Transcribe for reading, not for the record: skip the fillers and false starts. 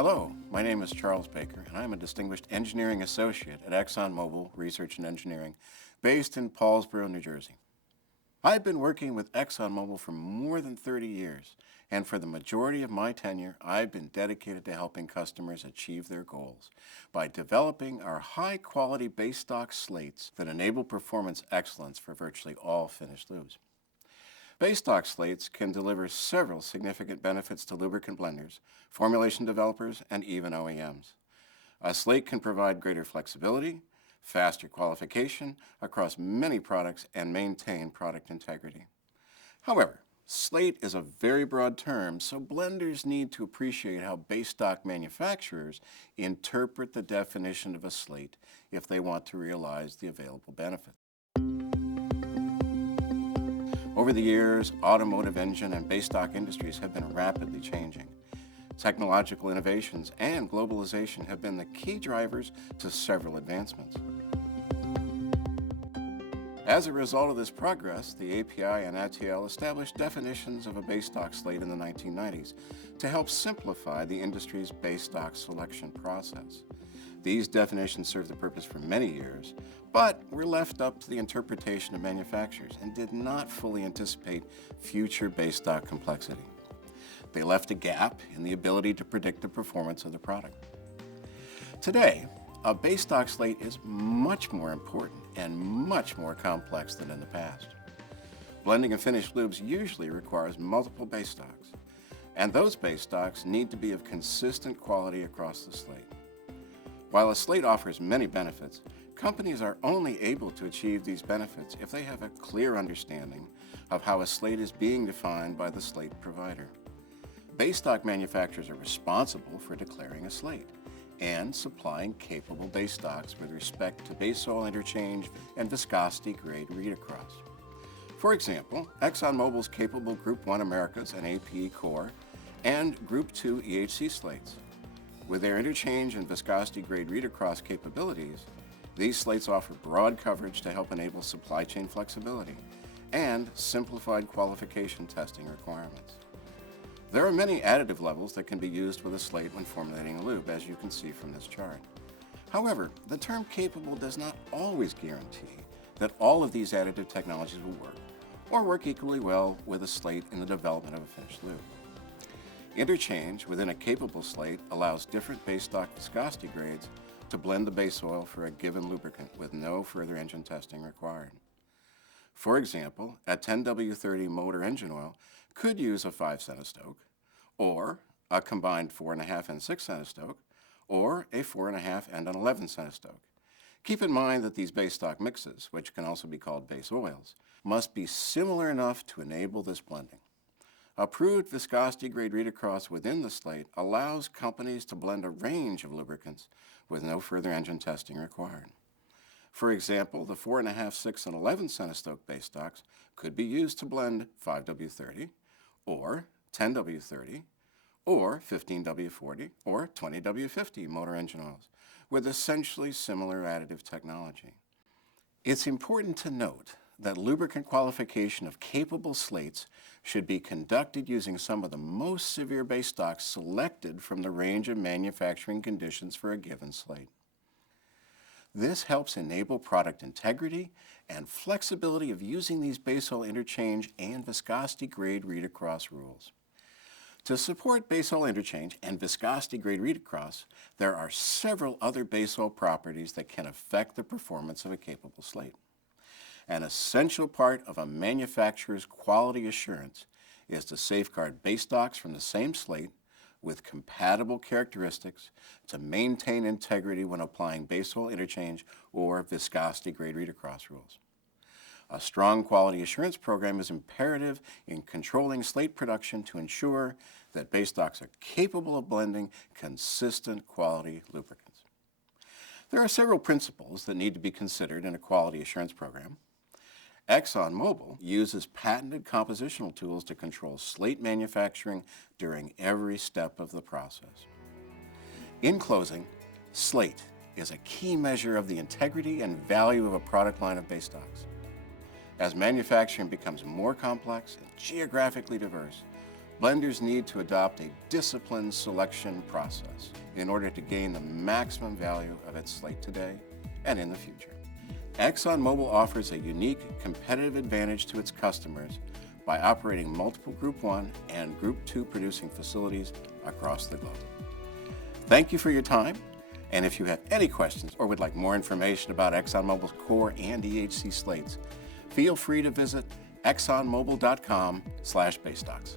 Hello, my name is Charles Baker, and I'm a Distinguished Engineering Associate at ExxonMobil Research and Engineering, based in Paulsboro, New Jersey. I've been working with ExxonMobil for more than 30 years, and for the majority of my tenure, I've been dedicated to helping customers achieve their goals by developing our high-quality base stock slates that enable performance excellence for virtually all finished lubes. Base stock slates can deliver several significant benefits to lubricant blenders, formulation developers, and even OEMs. A slate can provide greater flexibility, faster qualification across many products, and maintain product integrity. However, slate is a very broad term, so blenders need to appreciate how base stock manufacturers interpret the definition of a slate if they want to realize the available benefits. Over the years, automotive engine and base stock industries have been rapidly changing. Technological innovations and globalization have been the key drivers to several advancements. As a result of this progress, the API and ATL established definitions of a base stock slate in the 1990s to help simplify the industry's base stock selection process. These definitions served the purpose for many years, but were left up to the interpretation of manufacturers and did not fully anticipate future base stock complexity. They left a gap in the ability to predict the performance of the product. Today, a base stock slate is much more important and much more complex than in the past. Blending of finished lubes usually requires multiple base stocks, and those base stocks need to be of consistent quality across the slate. While a slate offers many benefits, companies are only able to achieve these benefits if they have a clear understanding of how a slate is being defined by the slate provider. Base stock manufacturers are responsible for declaring a slate and supplying capable base stocks with respect to base oil interchange and viscosity grade read across. For example, ExxonMobil's capable Group 1 Americas and APE Core and Group 2 EHC slates. With their interchange and viscosity grade read across capabilities, these slates offer broad coverage to help enable supply chain flexibility and simplified qualification testing requirements. There are many additive levels that can be used with a slate when formulating a lube, as you can see from this chart. However, the term capable does not always guarantee that all of these additive technologies will work, or work equally well with a slate in the development of a finished lube. Interchange within a capable slate allows different base stock viscosity grades to blend the base oil for a given lubricant with no further engine testing required. For example, a 10W30 motor engine oil could use a 5 centistoke, or a combined 4.5 and 6 centistoke, or a 4.5 and an 11 centistoke. Keep in mind that these base stock mixes, which can also be called base oils, must be similar enough to enable this blending. Approved viscosity grade read across within the slate allows companies to blend a range of lubricants with no further engine testing required. For example, the 4.5, 6, and 11 centistoke base stocks could be used to blend 5W30, or 10W30, or 15W40, or 20W50 motor engine oils, with essentially similar additive technology. It's important to note that lubricant qualification of capable slates should be conducted using some of the most severe base stocks selected from the range of manufacturing conditions for a given slate. This helps enable product integrity and flexibility of using these base oil interchange and viscosity grade read across rules. To support base oil interchange and viscosity grade read across, there are several other base oil properties that can affect the performance of a capable slate. An essential part of a manufacturer's quality assurance is to safeguard base stocks from the same slate with compatible characteristics to maintain integrity when applying base oil interchange or viscosity grade read across rules. A strong quality assurance program is imperative in controlling slate production to ensure that base stocks are capable of blending consistent quality lubricants. There are several principles that need to be considered in a quality assurance program. ExxonMobil uses patented compositional tools to control slate manufacturing during every step of the process. In closing, slate is a key measure of the integrity and value of a product line of base stocks. As manufacturing becomes more complex and geographically diverse, blenders need to adopt a disciplined selection process in order to gain the maximum value of its slate today and in the future. ExxonMobil offers a unique competitive advantage to its customers by operating multiple Group 1 and Group 2 producing facilities across the globe. Thank you for your time, and if you have any questions or would like more information about ExxonMobil's core and EHC slates, feel free to visit exxonmobil.com/basestocks.